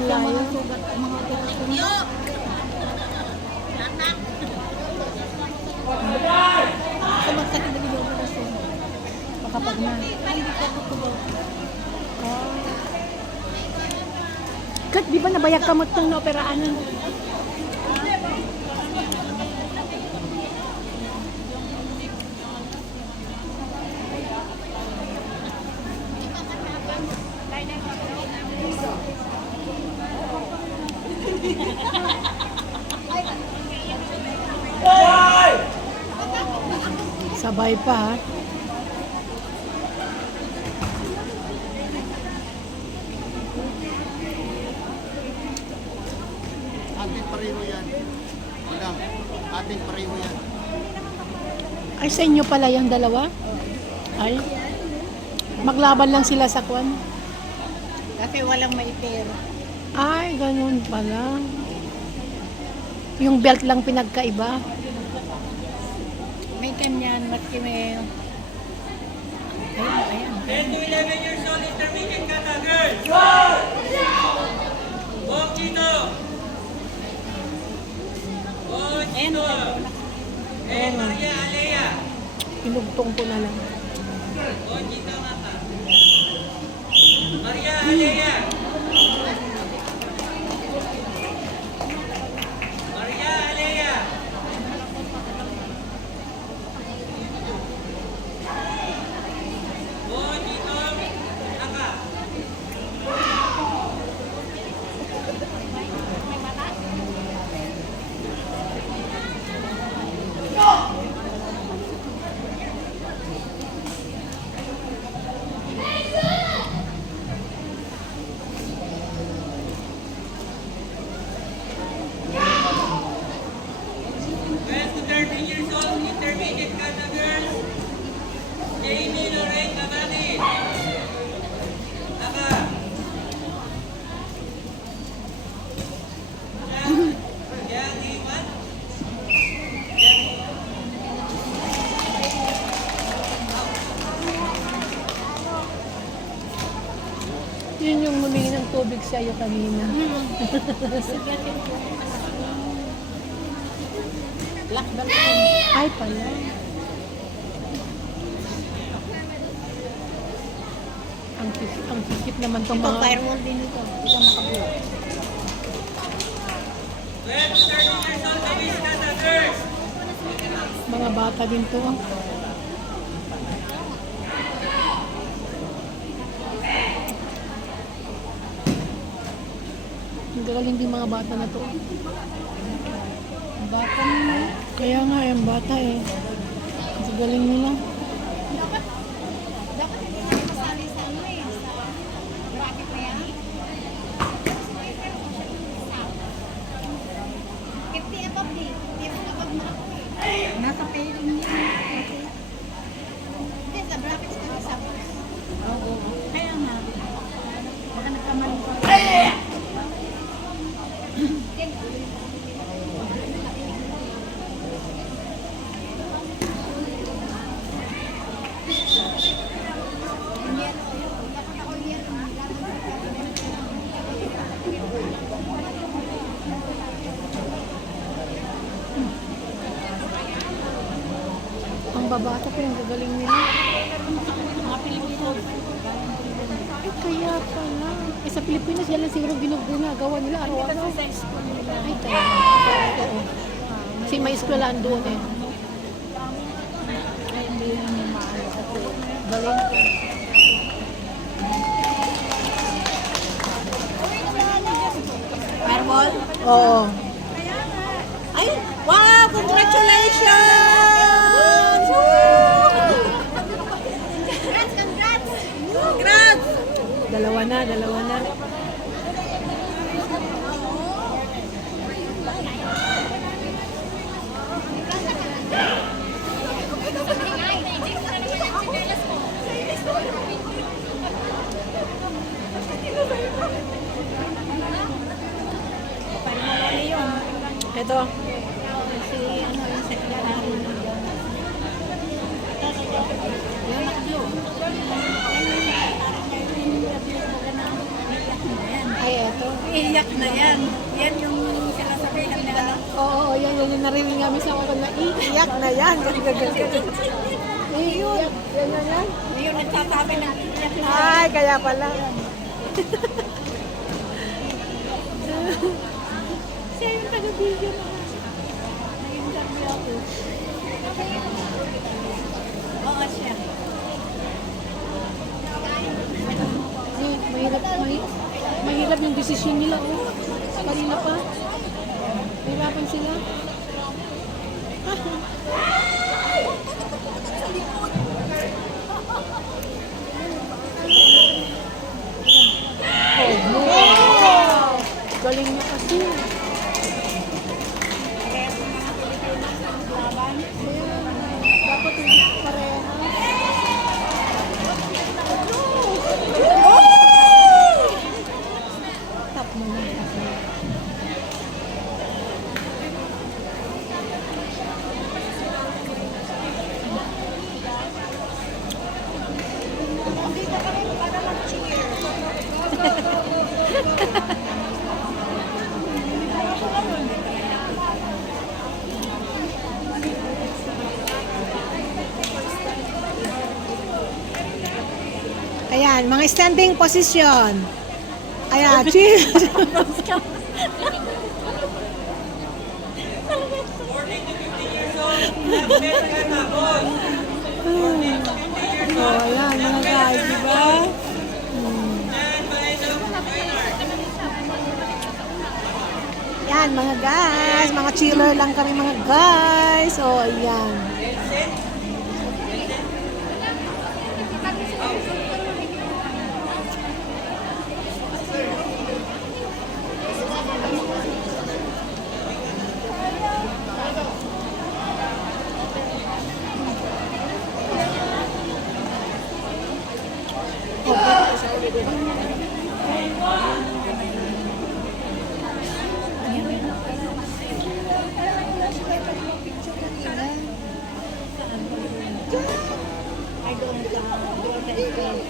Ang layo. sugat, mga operasyon. Sa magsakit na video operasyon. Makapag na. Hindi ko tutulog. Kat, di ba nabayag ka mo itong naoperaanan? Sabay pa ha. Ating pareho yan. Madam, ating pareho yan. Ay, sa inyo pala yung dalawa? Ay. Maglaban lang sila sa kwan. Kasi walang maitir. Ay, ganun pala. Yung belt lang pinagkaiba. May kanyan, maski may... Ayan, ayan. 10 to 11 years old intermediate kata, girls. Walk dito. Walk dito. Eh, Maria Alea. Pinugtong ko na lang. Walk dito, mata. Maria Alea. Maria Alea. Walk dito. Naka. Twelve to 13 years old, intermediate kata girls. Jamie Lorraine Cavani. Naka. Yang, yang iwan. Yang Yun yung humingi ng tubig sa'yo kanina. Belt. Ay, pala. Ang sisip, ang sisip naman tong Ito, mga... firewall din ito. Ito makabuo. 12 to 13 years old, Kamis kata girls. Mga bata din to. Ang gagaling din mga bata na to. Baka nila. Kaya nga, yung bata eh. Ang galing nila. Dapat hindi na masali sa ano eh. Sa bracket na yan. 50 above di. 50 above na ako eh. Nasa pairing niya. Hindi, sa brackets ka sa Oo. Kaya nga. Baka nagkamali pa. Babata ko yung gagaling nila. Mga Pilipino. Ay, kaya pala. Eh, sa Pilipinas, yan lang siguro ginagawa nila araw-araw. Sa school nila. Ay, talaga. Oo. Kasi may eskwelahan doon eh. Ay, hindi yun yung maano. Galing. Firewall? Oo. Ay, Dalawa na, dalawa na. Ito. Si ano yung secretary nila. Yung nakyo. Iiyak na yan. Yan yung sinasabihan nila. Oo, yan, yan yung narinig namin sa ako na iiyak na yan. Ganyan, ganyan. Iiyak, yan, yan, yan. Yung nagsasabi na iiyak na. Ay, kaya pala. Siya yung taga-video na. Nag-interview ako. Oo, siya. Yung desisyon nila, oh. Kanina pa. Mahirapan sila. Oh, Galing niya kasi. Kaya sa mga Pilipinas ang laban. Dapat hindi pareha. Tap mo na kasi. Dito kami para mag-cheer. Ayan, mga standing position. Ayan, cheers. 14 to 15 years old, last best kata, boss. 14 to 15 years oh, ayan, mga guys, di ba? And by the winner. Yan, mga guys. Mga chiller lang kami, mga guys. Oh, ayan. Ay,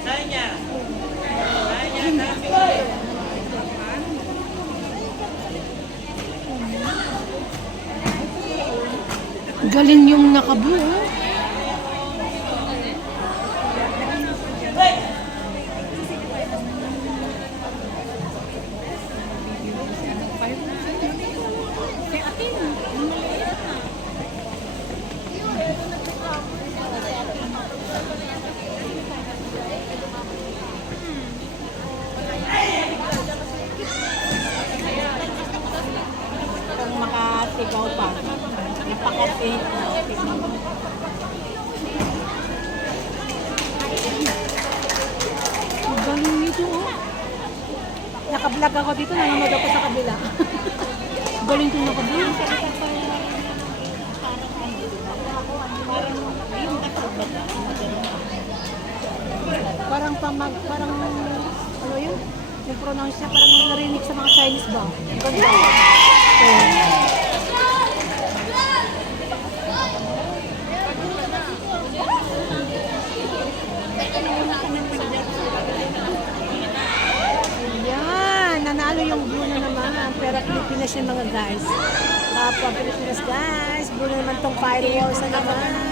Tanya. Galing yung nakablue. oh. Si Atin, yung maliit na. Kung makasigaw pa, ipakati. Ang Galing nito, oh. Nakablog ako dito, nanonood ako sa kabila. Galing itong nakablog. Parang pamag, parang, ano yun? Yung pronounce niya, parang narinig sa mga Chinese ba? Ganda. Oh. Ayan, nanalo yung blue na naman. Pilipinas yung mga guys. Kapwa Pilipinas guys. Na naman tong fireworks na naman.